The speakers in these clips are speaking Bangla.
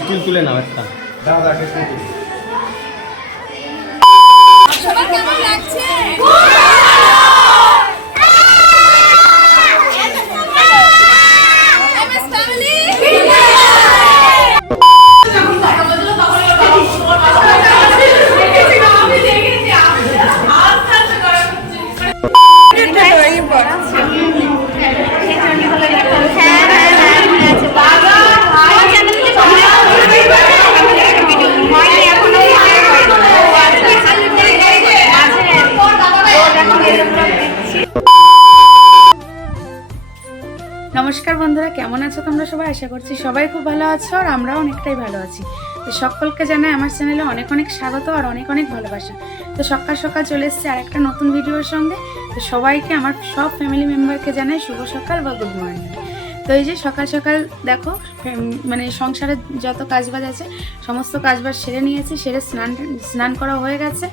স্টিল তুলে নাও একটা। দাদা কেমন লাগছে? নমস্কার বন্ধুরা, কেমন আছো তোমরা সবাই? আশা করছি সবাই খুব ভালো আছো আর আমরাও অনেকটাই ভালো আছি। তো সকলকে জানাই আমার চ্যানেলে অনেক অনেক স্বাগত আর অনেক অনেক ভালোবাসা। তো সকাল সকাল চলে এসেছি আর একটা নতুন ভিডিওর সঙ্গে। তো সবাইকে আমার সব ফ্যামিলি মেম্বারকে জানাই শুভ সকাল বা গুড মর্নিং তো এই যে সকাল সকাল দেখো মানে সংসারের যত কাজবাজ আছে, সমস্ত কাজবাজ সেরে নিয়েছি, সেরে স্নান স্নান করা হয়ে গেছে।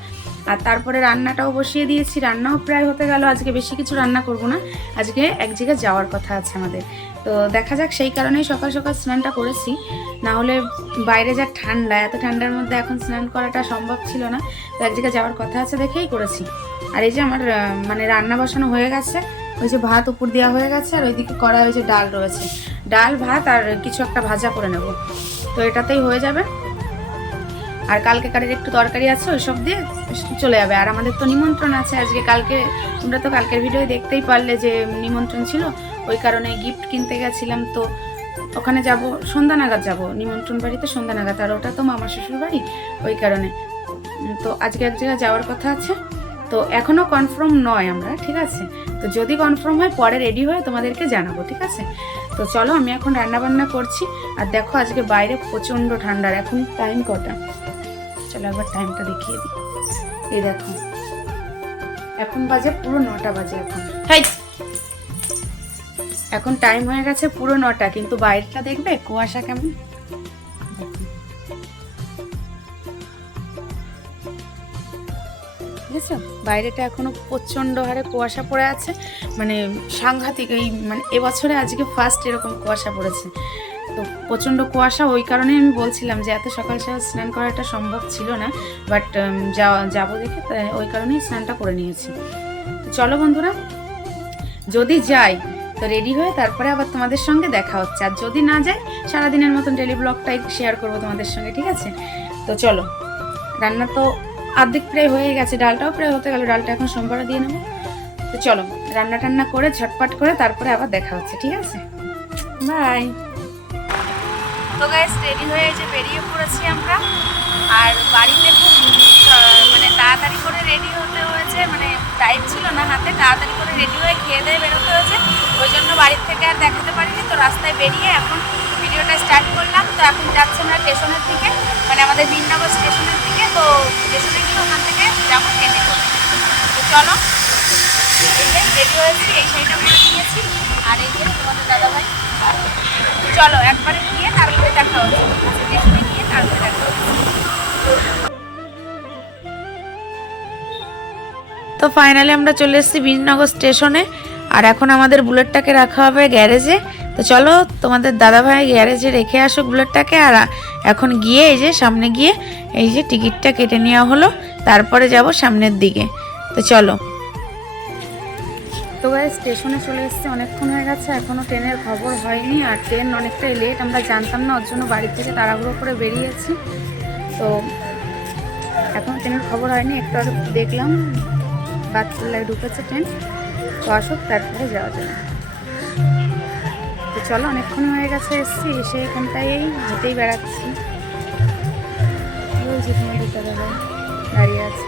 আর তারপরে রান্নাটাও বসিয়ে দিয়েছি, রান্নাও প্রায় হতে গেল। আজকে বেশি কিছু রান্না করব না। আজকে এক জায়গায় যাওয়ার কথা আছে আমাদের। তো দেখা যাক, সেই কারণেই সকাল সকাল স্নানটা করেছি। না হলে বাইরে যা ঠান্ডা, এত ঠান্ডার মধ্যে এখন স্নান করাটা সম্ভব ছিল না। তো এক জায়গায় যাওয়ার কথা আছে দেখেই করেছি। আর এই যে আমার মানে রান্না বসানো হয়ে গেছে, ওই যে ভাত উপর দেওয়া হয়ে গেছে, আর ওইদিকে করা হয়েছে ডাল রয়েছে। ডাল, ভাত আর কিছু একটা ভাজা করে নেব। তো এটাতেই হয়ে যাবে। আর কালকে কারের একটু তরকারি আছে, ওইসব দিয়ে চলে যাবে। আর আমাদের তো নিমন্ত্রণ আছে আজকে, কালকে তোমরা তো কালকের ভিডিও দেখতেই পারলে যে নিমন্ত্রণ ছিল, ওই কারণে গিফট কিনতে গেছিলাম, তো ওখানে যাব, সন্ধ্যা নাগাদ যাব, নিমন্ত্রণ বাড়িতে সন্ধ্যা নাগাদ, আর ওটা তো মামা শ্বশুর বাড়ি, ওই কারণে। তো আজকে এক জায়গায় যাওয়ার কথা আছে, তো এখনও কনফার্ম নয় আমরা, ঠিক আছে? তো যদি কনফার্ম হয়, পরে রেডি হয়ে তোমাদেরকে জানাব, ঠিক আছে? তো চলো, আমি এখন রান্না বান্না করছি, আর দেখো আজকে বাইরে প্রচণ্ড ঠান্ডার এখন টাইম কটা? চলো একবার টাইমটা দেখিয়ে দিই। এই দেখো। এখন বাজে পুরো নটা বাজে এখন। এখন টাইম হয়ে গেছে পুরো নটা কিন্তু বাইরেটা দেখবে? কুয়াশা কেমন? বুঝেছ? বাইরেটা এখনও প্রচণ্ড হারে কুয়াশা পড়ে আছে। মানে সাংঘাতিক এই মানে এবছরে আজকে ফার্স্ট এরকম কুয়াশা পড়েছে। তো প্রচণ্ড কুয়াশা, ওই কারণেই আমি বলছিলাম যে এত সকাল সকাল স্নান করাটা সম্ভব ছিল না বাট যাব দেখে ওই কারণেই স্নানটা করে নিয়েছি। চলো বন্ধুরা, যদি যাই, তো রেডি হয়ে তারপরে আবার তোমাদের সঙ্গে দেখা হচ্ছে। আর যদি না যাই, সারাদিনের মতন ডেলি ব্লগটাই শেয়ার করব তোমাদের সঙ্গে, ঠিক আছে? তো চলো, রান্না তো অর্ধেক প্রায় হয়ে গেছে, ডালটাও প্রায় হতে গেল, ডালটা এখন সোমবারে দিয়ে নেব। তো চলো, রান্না টান্না করে, ঝটপট করে তারপরে আবার দেখা হচ্ছে, ঠিক আছে? বাই তো গাইস রেডি হয়ে যে বেরিয়ে পড়েছি আমরা। আর বাড়িতে খুব মানে তাড়াতাড়ি করে রেডি হতে হয়েছে মানে টাইম ছিল না হাতে, তাড়াতাড়ি করে রেডি হয়ে খেয়ে দিয়ে বেরোতে হয়েছে। ওই জন্য বাড়ির থেকে আর দেখাতে পারিনি, তো রাস্তায় বেরিয়ে এখন ভিডিওটা স্টার্ট করলাম। তো এখন যাচ্ছি আমরা স্টেশনের দিকে মানে আমাদের বিননগর স্টেশনের দিকে। তো স্টেশনে গিয়ে ওখান থেকে যাব ট্রেনে করে। তো চলো রেডি হয়েছি, এই শাড়িটা পরে নিয়েছি। আর এই যে তোমাদের দাদাভাই। চলো, একবারে তো ফাইনালি আমরা চলে এসেছি বীরনগর স্টেশনে আর এখন আমাদের বুলেটটাকে রাখা হবে গ্যারেজে তো চলো তোমাদের দাদাভাই গ্যারেজে রেখে আসুক বুলেটটাকে আর এখন গিয়ে এই যে সামনে গিয়ে এই যে টিকিটটা কেটে নেওয়া হলো। তারপরে যাব সামনের দিকে। তো চলো। তো গাই স্টেশনে চলে এসেছে। অনেকক্ষণ হয়ে গেছে। এখনও ট্রেনের খবর হয়নি। আর ট্রেন অনেকটাই লেট আমরা জানতাম না, ওর জন্য বাড়ি থেকে তাড়াহুড়ো করে বেরিয়েছি। তো এখন ট্রেনের খবর হয়নি। একটু দেখলাম বাতকুল্লায় ঢুকেছে ট্রেন, তো আসুক, তারপরে যাওয়া যাবে। তো চলো, অনেকক্ষণ হয়ে গেছে, এসছি, এসে এখানটায় এই হেঁটেই বেড়াচ্ছি। দাঁড়িয়ে আছে।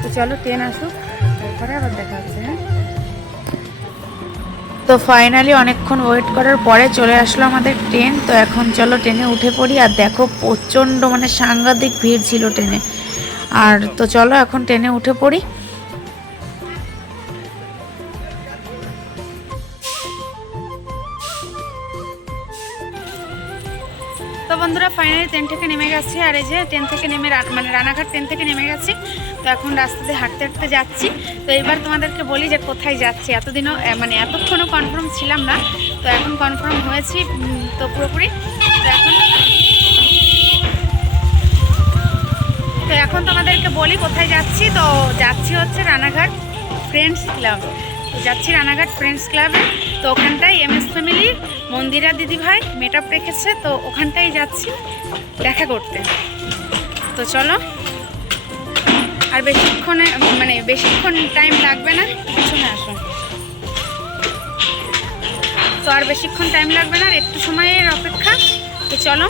তো চলো, ট্রেন আসুক, তারপরে আবার দেখা হচ্ছে হ্যাঁ? তো ফাইনালি অনেকক্ষণ ওয়েট করার পরে চলে আসলো আমাদের ট্রেন। তো এখন চলো, ট্রেনে উঠে পড়ি, আর দেখো প্রচণ্ড মানে সাংঘাতিক ভিড় ছিল ট্রেনে। আর তো চলো, এখন ট্রেনে উঠে পড়ি। ট্রেন থেকে নেমে গেছি, আর এই যে ট্রেন থেকে নেমে মানে রানাঘাট ট্রেন থেকে নেমে গেছি। তো এখন রাস্তাতে হাঁটতে হাঁটতে যাচ্ছি। তো এবার তোমাদেরকে বলি যে কোথায় যাচ্ছি। এতদিনও মানে এতক্ষণও কনফার্ম ছিলাম না। তো এখন কনফার্ম হয়েছি তো পুরোপুরি। তো এখন তো এখন তোমাদেরকে বলি কোথায় যাচ্ছি। তো যাচ্ছি হচ্ছে রানাঘাট ফ্রেন্ডস ক্লাব যাচ্ছি রানাঘাট ফ্রেন্ডস ক্লাবে তো ওখানটায় এম এস ফ্যামিলির মন্দিরা দিদিভাই মেট আপ রেখেছে, তো ওখানটাই যাচ্ছি দেখা করতে। তো চলো। আর বেশিক্ষণে মানে বেশিক্ষণ টাইম লাগবে না, পিছনে আসো। তো আর বেশিক্ষণ টাইম লাগবে না একটু সময়ের অপেক্ষা। তো চলো।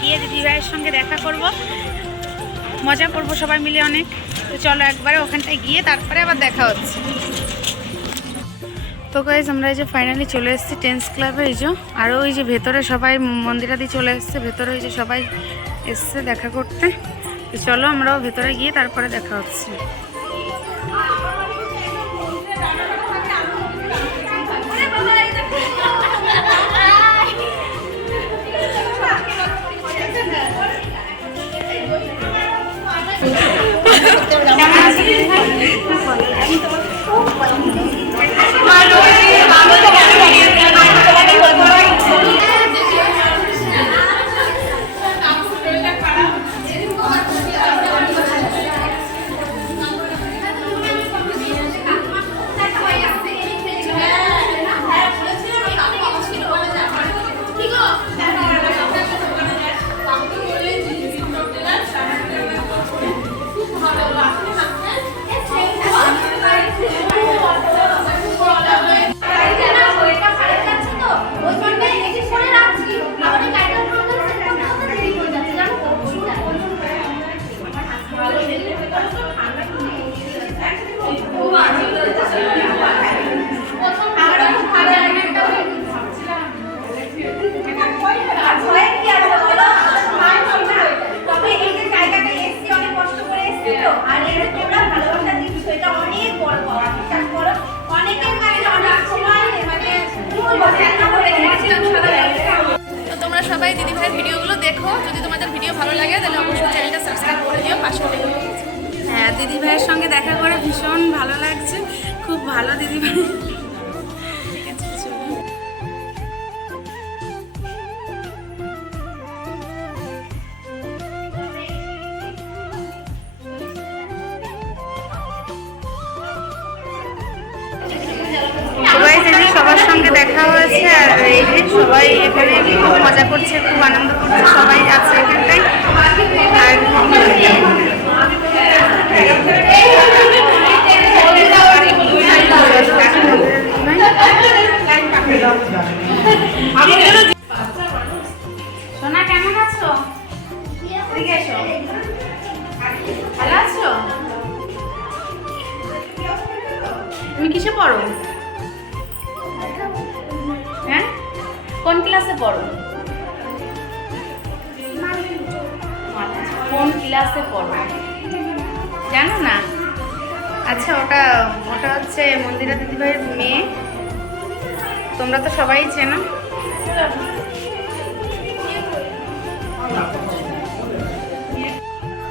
গিয়ে দিদি ভাইয়ের সঙ্গে দেখা করব। মজা করব সবাই মিলে অনেক। তো চলো একবারে ওখানটায় গিয়ে তারপরে আবার দেখা হচ্ছে। তো গাইজ আমরা এই যে ফাইনালি চলে এসেছি টেন্স ক্লাবে এই যে আরও ওই যে ভেতরে সবাই মন্দিরাদি চলে এসছে, ভেতরে ওই যে সবাই এসছে দেখা করতে। তো চলো আমরাও ভেতরে গিয়ে তারপরে দেখা হচ্ছে। আর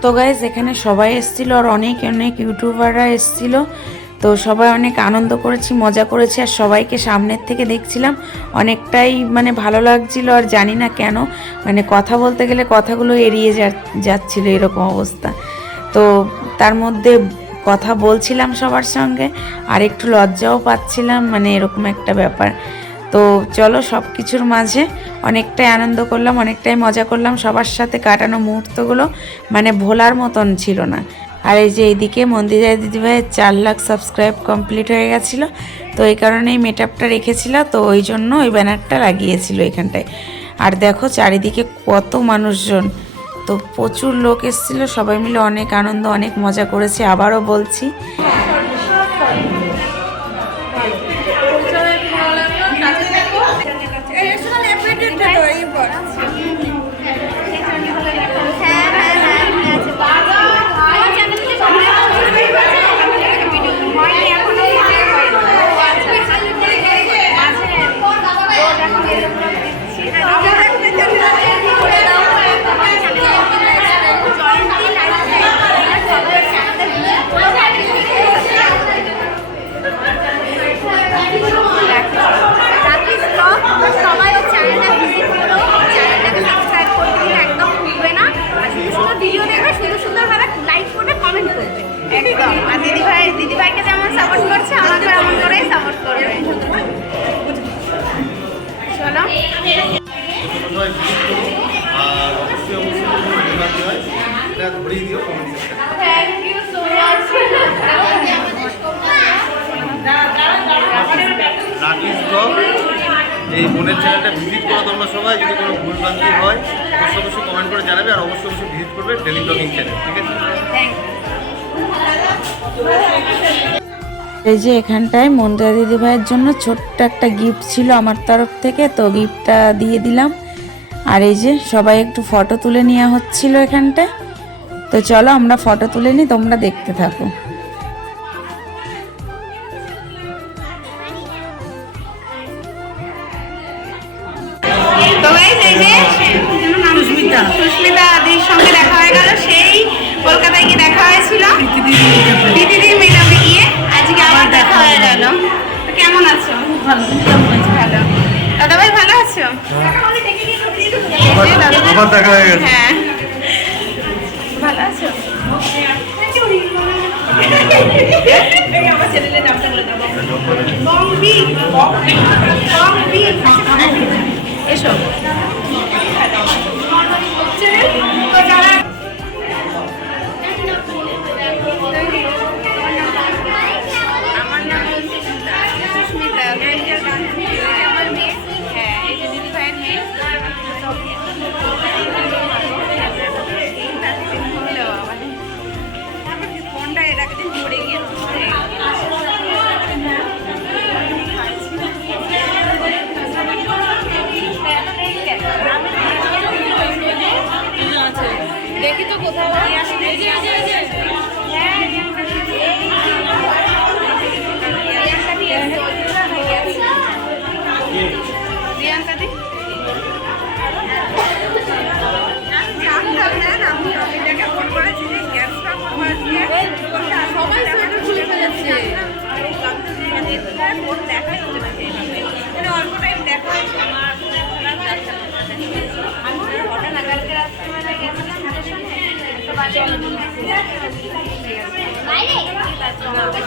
তো গাইজ এখানে সবাই এসেছিল আর অনেক অনেক ইউটিউবাররা এসেছিল। তো সবাই অনেক আনন্দ করেছি, মজা করেছি আর সবাইকে সামনের থেকে দেখছিলাম। অনেকটাই মানে ভালো লাগছিল আর জানি না কেন মানে কথা বলতে গেলে কথাগুলো এড়িয়ে যা- যাচ্ছিল এরকম অবস্থা। তো তার মধ্যে কথা বলছিলাম সবার সঙ্গে, আর একটু লজ্জাও পাচ্ছিলাম মানে এরকম একটা ব্যাপার। তো চলো সব কিছুর মাঝে অনেকটাই আনন্দ করলাম, অনেকটাই মজা করলাম। সবার সাথে কাটানো মুহূর্তগুলো মানে ভোলার মতন ছিল না। আর এই যে এইদিকে মন্দিরা দিদিভাইয়ের চার লাখ সাবস্ক্রাইব কমপ্লিট হয়ে গেছিল। তো এই কারণেই মেটআপটা রেখেছিল, তো ওই জন্য ওই ব্যানারটা লাগিয়েছিল এখানটায়। আর দেখো চারিদিকে কত মানুষজন, তো প্রচুর লোক এসেছিল, সবাই মিলে অনেক আনন্দ, অনেক মজা করেছি, আবারও বলছি। এই বোনের চ্যানেলটা ভিজিট করো তোমরা সবাই, যদি কোনো ভুলভ্রান্তি হয়, অবশ্যই অবশ্যই কমেন্ট করে জানাবে আর অবশ্যই অবশ্যই ভিজিট করবে ডেলি ব্লগিং চ্যানেল ঠিক আছে? এই যে এখানটায় মন্দিরা দিদি ভাইয়ের জন্য ছোট্ট একটা গিফট ছিল আমার তরফ থেকে, তো গিফটটা দিয়ে দিলাম। আর এই যে সবাই একটু ফটো তুলে নেওয়া হচ্ছিল এখানটায়। তো চলো আমরা ফটো তুলে নিই, তোমরা দেখতে থাকো। আবার দেখা হয়ে গেছে। হ্যাঁ। আমার এই যে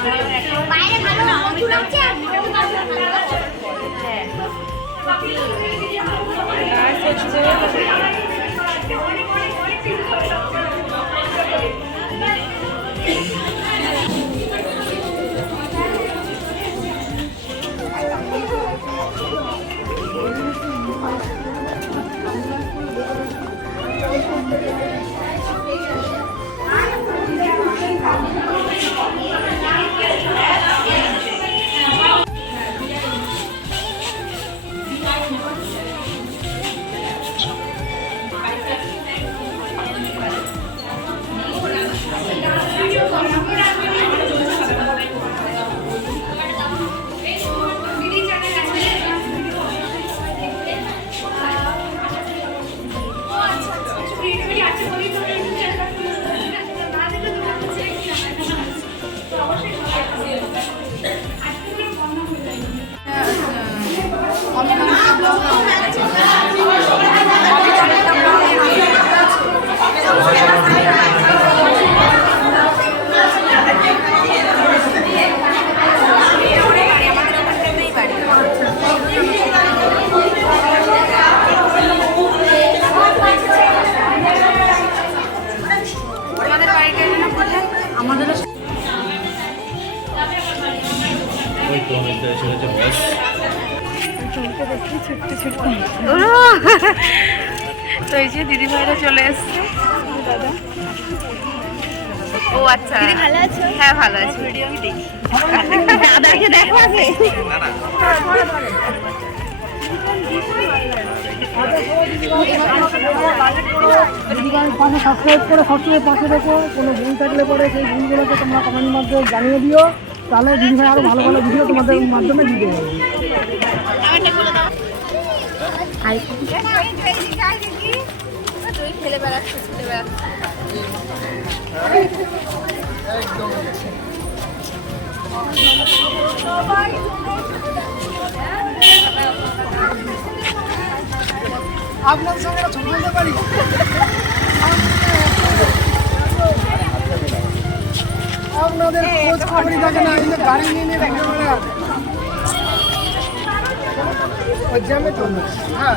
হচ্ছে ভালো আছি। দাদাকে দেখো আগে। পাশে রেখো কোনো ভুল থাকলে পরে সেই ভুলগুলোকে তোমরা কমেন্টের মাধ্যমে জানিয়ে দিও তাহলে দিদিভাই আরও ভালো ভালো ভিডিও তোমাদের মাধ্যমে দিতে পারবে তুই খেলে আপনাদের সঙ্গে ছবি পারি আপনাদের খোঁজ খবরই থাকে না, এই গাড়ি নিয়ে নিয়ে বেড়ান। ওই জ্যামে তো হ্যাঁ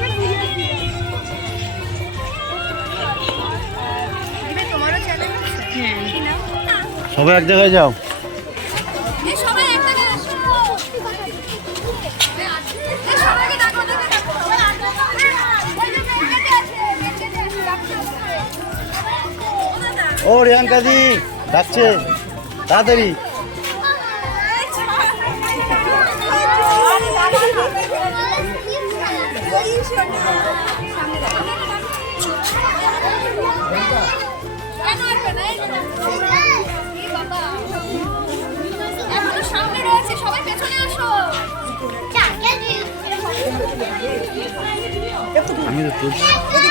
সবাই এক জায়গায় যাও। ও সবাই যাচ্ছে জায়গায় আমি তো তুলছি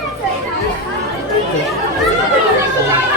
Yeah.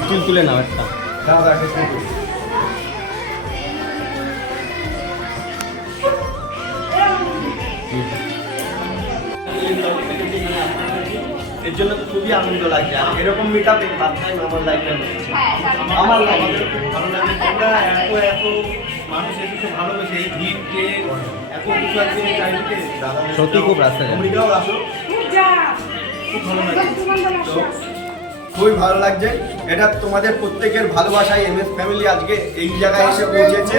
স্টিল তুলে নাও একটা। এর জন্য খুবই আনন্দ লাগছে। আর এরকম মিট আপ ফার্স্ট টাইম আমার লাইফে আমার আমাদের খুব ভালো লাগে তোমরা এত এত মানুষ এসেছে ভালোবেসে এই ভিড়কে এত কিছু আছে চারিদিকে। সত্যি খুব রাস্তা তোমরাও আসো। খুব ভালো লাগে খুবই ভালো লাগছে। এটা তোমাদের প্রত্যেকের ভালোবাসায় এম এস ফ্যামিলি আজকে এই জায়গায় এসে পৌঁছেছে।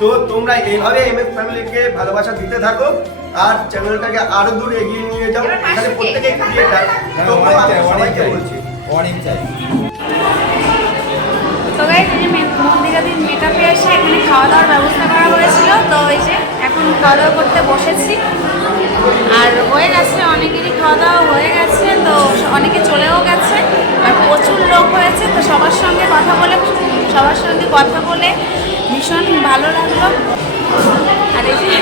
তো তোমরা এইভাবে এম এস ফ্যামিলিকে ভালোবাসা দিতে থাকো আর চ্যানেলটাকে আরও দূর এগিয়ে নিয়ে যাও। এখানে প্রত্যেকে ক্রিয়েটার তো সবাইকে বলছি। তো গাইজ এই যে মে- মেকআপে এসে এখানে খাওয়া দাওয়ার ব্যবস্থা করা হয়েছিল। তো এই যে এখন খাওয়া দাওয়া করতে বসেছি। আর হয়ে গেছে অনেকেরই খাওয়া দাওয়া হয়ে গেছে তো অনেকে চলেও গেছে। আর প্রচুর লোক হয়েছে, তো সবার সঙ্গে কথা বলে, সবার সঙ্গে কথা বলে ভীষণ ভালো লাগল। আর এই যে,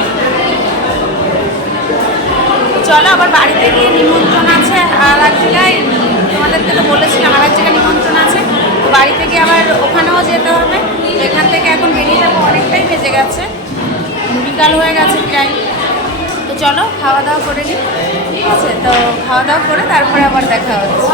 চলো আবার বাড়িতে গিয়ে নিমন্ত্রণ আছে আর এক জায়গায়, তোমাদেরকে তো বলেছিলাম আর এক জায়গায় নিমন্ত্রণ আছে। তো বাড়ি থেকে আবার ওখানেও যেতে হবে। এখান থেকে এখন বেরিয়ে যাব, অনেকটাই বেজে গেছে। বিকাল হয়ে গেছে প্রায়। তো চলো, খাওয়া দাওয়া করে নিই ঠিক আছে, তো খাওয়া দাওয়া করে তারপরে আবার দেখা হচ্ছে।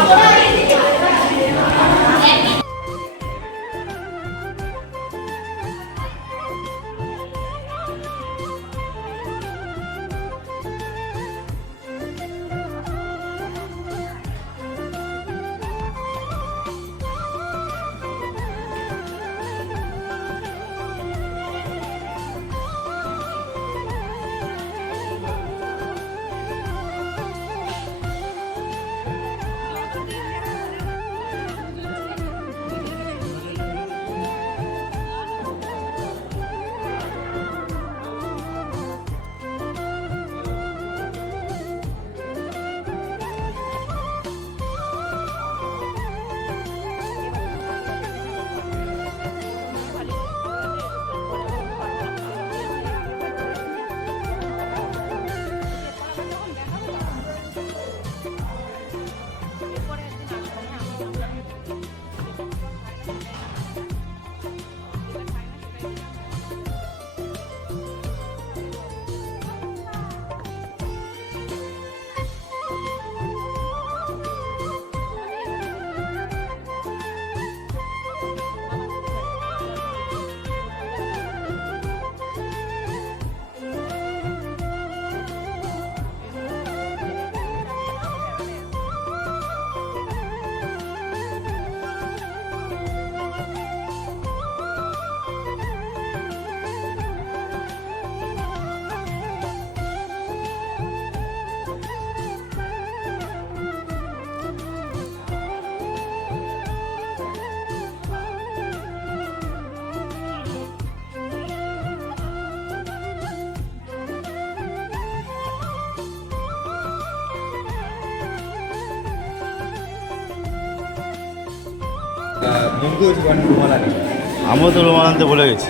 আমিও তো রোমান আনতে ভুলে গেছি।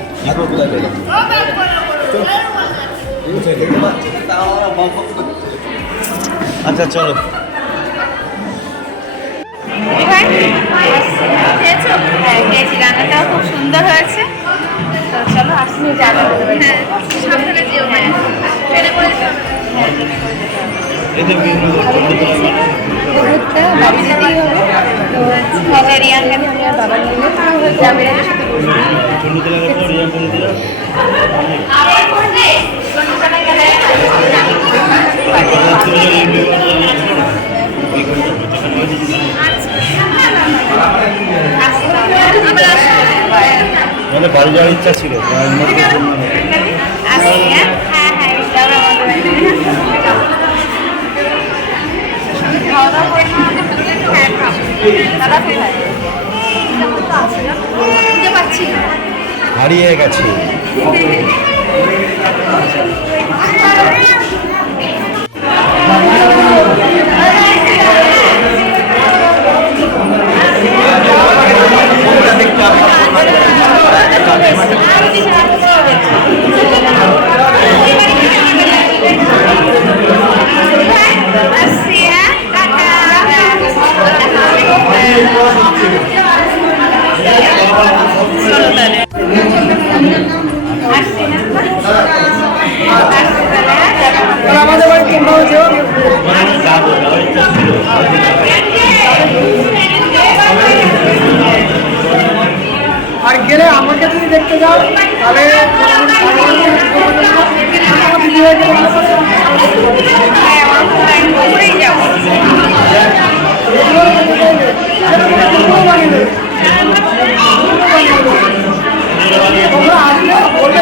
আচ্ছা চলো। হ্যাঁ রান্নাটাও খুব সুন্দর হয়েছে। তো চলো আসলে যাব হ্যাঁ সাবধানে যেও হ্যাঁ। ট্রেনে করে যেতে হবে। হবে বাড়ি যেতেই হবে বাবার বাড়ি যাওয়ার ইচ্ছা ছিল 따라서 가야 돼. 진짜 혼자 아시나? 혼자 마치. 다리에 같이. Let's see. আর গেলে আমাকে যদি দেখতে যাও তাহলে আসলে বললে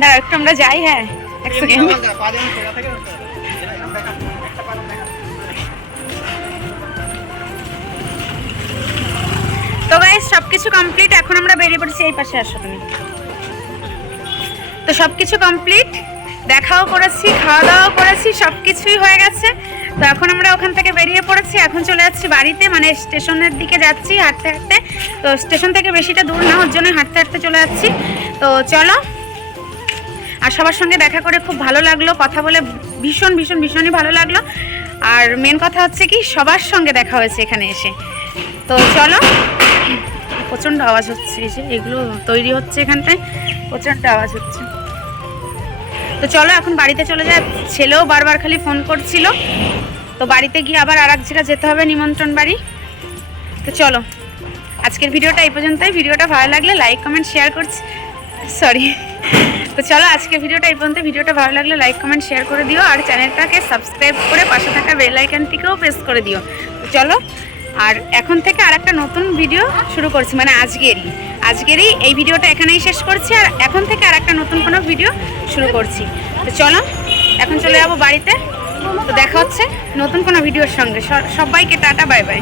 দাঁড়া একটু আমরা যাই হ্যাঁ এক সেকেন্ড তো গাইস সব কিছু কমপ্লিট এখন আমরা বেরিয়ে পড়েছি এই পাশে আসো তুমি। তো সব কিছু কমপ্লিট দেখাও করেছি খাওয়া দাওয়াও করেছি সব কিছুই হয়ে গেছে। তো এখন আমরা ওখান থেকে বেরিয়ে পড়েছি এখন চলে যাচ্ছি বাড়িতে মানে স্টেশনের দিকে যাচ্ছি হাঁটতে হাঁটতে। তো স্টেশন থেকে বেশিটা দূর না ওর জন্য হাঁটতে হাঁটতে চলে যাচ্ছি। তো চলো। আর সবার সঙ্গে দেখা করে খুব ভালো লাগল, কথা বলে ভীষণ ভীষণ, ভীষণই ভালো লাগল। আর মেন কথা হচ্ছে কি, সবার সঙ্গে দেখা হয়েছে এখানে এসে। তো চলো, প্রচণ্ড আওয়াজ হচ্ছে এই যে, এগুলো তৈরি হচ্ছে এখানটায়, প্রচণ্ড আওয়াজ হচ্ছে। তো চলো, এখন বাড়িতে চলে যায় ছেলেও বারবার খালি ফোন করছিল। তো বাড়িতে গিয়ে আবার আর এক জায়গায় যেতে হবে, নিমন্ত্রণ বাড়ি। তো চলো, আজকের ভিডিওটা এই পর্যন্তই। ভিডিওটা ভালো লাগলে লাইক কমেন্ট শেয়ার করছি। সরি তো চলো আজকে ভিডিওটা এই পর্যন্ত। ভিডিওটা ভালো লাগলে লাইক কমেন্ট শেয়ার করে দিও। আর চ্যানেলটাকে সাবস্ক্রাইব করে পাশে থাকা বেল আইকনটিকেও প্রেস করে দিও। চলো, আর এখন থেকে আর একটা নতুন ভিডিও শুরু করছি মানে আজকেরই। আজকেরই এই ভিডিওটা এখানেই শেষ করছি, আর এখন থেকে আর একটা নতুন কোনো ভিডিও শুরু করছি। তো চলো, এখন চলে যাব বাড়িতে। তো দেখা হচ্ছে নতুন কোনো ভিডিওর সঙ্গে। সবাইকে টাটা বাই বাই